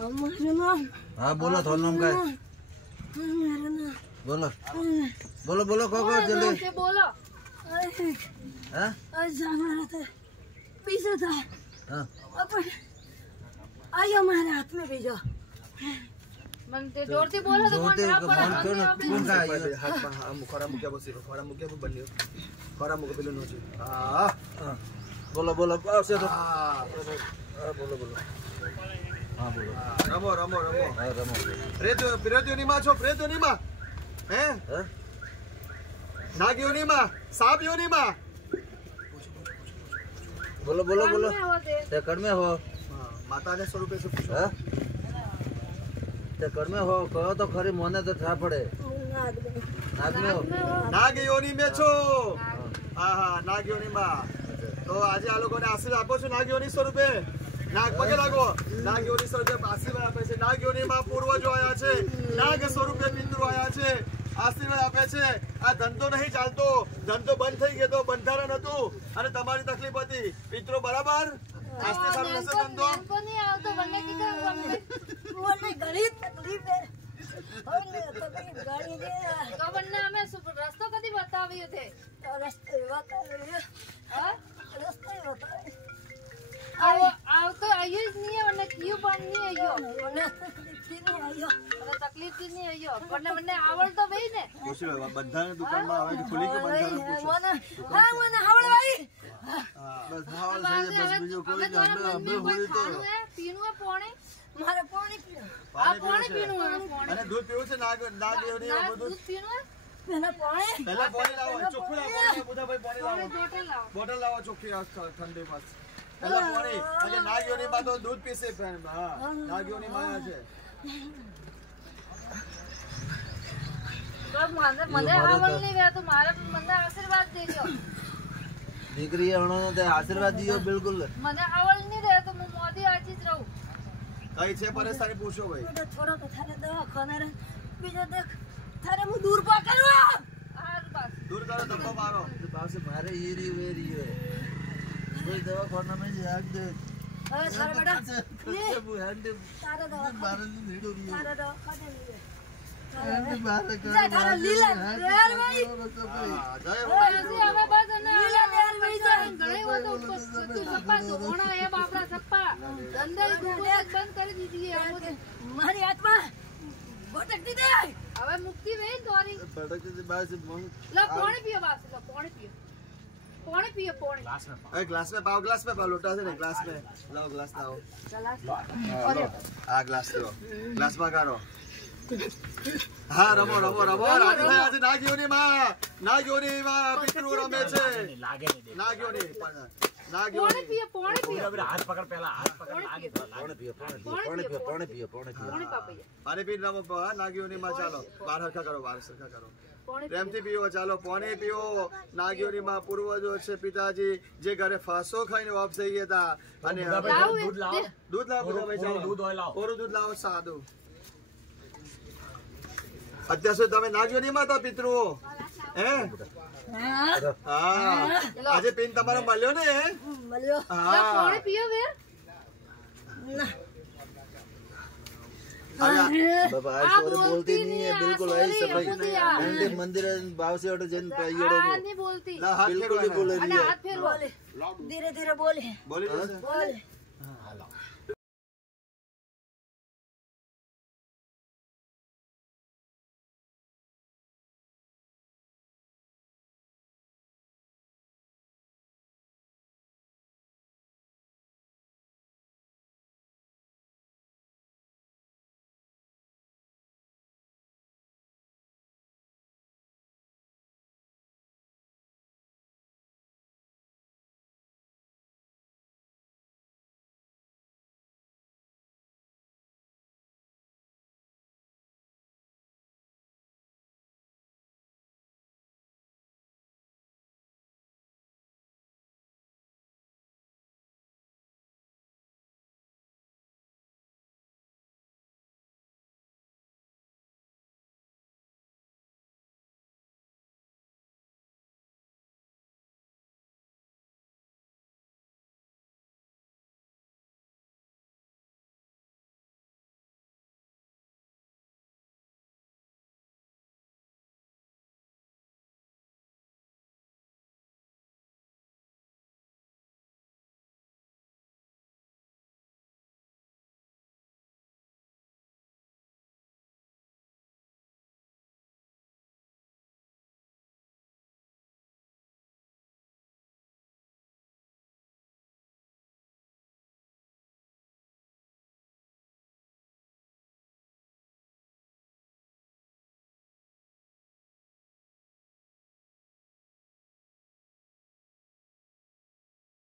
हाँ बोलो थोड़ा नाम का बोलो बोलो बोलो को जल्दी बोलो पीछे था आइए हमारे हाथ में भेजो मनते जोरથી બોલો તો કોણ કોણ કા હા ખરા મુક્યા બસી ખરા મુક્યા બન્યો ખરા મુક પેલો નો છે હા બોલો બોલો આવશે તો હા બોલો બોલો હા બોલો રમો રમો રમો હા રમો પ્રેત્યોની માં છો પ્રેત્યોની માં હે નાગયોની માં સાપયોની માં बोलो बोलो बोलो ते कड़ में हो माता ने स्वरूपे से पूछो ते कड़ में हो कहो तो खरी मोने तो ठा पड़े नाग में हो नागयोनी में छो हाँ हाँ नागयोनी માં તો આજે આ લોકોને આશીર્વાદ આપો છો નાગયોની સ્વરૂપે નાગ પગે લાગો નાગયોની સ્વરૂપે આશીર્વાદ આપે છે નાગયોની માં પૂર્વજો આયા છે નાગ સ્વરૂપે પિતૃ આયા છે આશીર્વાદ આપે છે આ ધંધો નહીં ચાલતો ધંધો બંધ થઈ ગયો તો બંધારણ હતું અને તમારી તકલીફ હતી મિત્રો બરાબર આસ્તે સારું રહેશે ધંધો કોની આવતો બંને કીધું બોલને ઘણી તકલીફ है गाड़ी दे તો બંને અમે રસ્તો કદી બતાવ્યો છે रस्ते बताइए હા रस्ते बताइए આવતો આયો જ નહીં અને કયું પણ નહીં આયો મને फिर आइयो અને તકલીફ થી નહીં આયો બંને આવડતો ભાઈ ને પૂછી લો બંધારણ દુકાનમાં આવે કે ખુલી કે બંધારણ પૂછો મને હા મને આવડે ભાઈ बस हाल सही है बस बीजो कोई ना मैं होई तो પીણું પાણી મારે પાણી પીવું આ પાણી પીણું પાણી અને દૂધ પીવું છે નાગયોની બધું દૂધ પીણું પહેલા પાણી પહેલા પાણી લાવો ચોખ્ખું લાવો પાણી બુધાભાઈ પાણી લાવો બોટલ લાવો બોટલ લાવો ચોખ્ખી ઠંડી માં પહેલા પાણી અને નાગયોની માં તો દૂધ પીશે હા નાગયોની માં છે તો મને આવડ નહીં રહે તો મારે મને આશીર્વાદ દેજો દીકરી હણો તે આશીર્વાદ દિયો બિલકુલ મને આવડ નહીં રહે તો હું મોદી આજી જ રહું કઈ છે પરેશાની પૂછો ભાઈ બેટા થોડો તો થારે દવાખાને રે બીજો દેખ થારે હું દૂર પા કરવા આ બસ दूर करो धब्बा मारो बाप से मारे ये रही है कोई दवा खाना में जाग दे હવે થારે બેટા ये वो हैंड તારે દવા बारह दिन नीड हो रही है તારે દવાખાને લીધે हैंड बारह कर જા તારા લીલા રેર ભાઈ हाँ जय હજી હવે બસ અને લીલા રેર ભાઈ જા ઘણી વાર તો તું સપ્પા ધોણા એ બાપડા સપ્પા ધંધા બંધ કરી દીધી હવે મારી આત્મા ભટકતી દે મુક્તિ વે તોરી भटक से बाहर से मन લો પાણી પીઓ બાસ લો પાણી પીઓ પાણી પીઓ પાણી ग्लास में पाओ लोटा से नहीं ग्लास में लाओ ग्लास लाओ ચલા हाँ ग्लास लो ग्लास में करो हाँ रमो रमो रमो रानी भाई आज नागयोनी माँ पितृ रमे छे नागयोनी પાણી પીઓ પાણી પીઓ हाथ पकड़ पहला हाथ पकड़ आगे पानी पियो પાણી પાપૈયા पानी पी रमो नागयोनी माँ चालो बाहर हरखा करो बाहर सरखा करो પાણી પ્રેમથી પીવો ચાલો પાણી પીવો નાગયોની માં પૂર્વજો છે પિતાજી જે ઘરે ફાંસો ખાઈને વાપ થઈ ગયા હતા અને दूध लाओ દૂધ લાવો ભાઈ ચાલો दूध ऑयल लाओ કોરું દૂધ લાવો સાદું અત્યાર સુધી તમે નાગયોની માં હતા પિતૃઓ હે હા આજે પિન તમારો મળ્યો ને મળ્યો હા પાણી પીઓ વે बाबा आज और बोलती नहीं है बिल्कुल ऐसी सफाई मंदिर मंदिर भाव से और जन पाइयों नहीं बोलती હાથ बिल्कुल नहीं बोल रही અને है હાથ ફેરવો ધીરે ધીરે બોલે બોલી જશે બોલે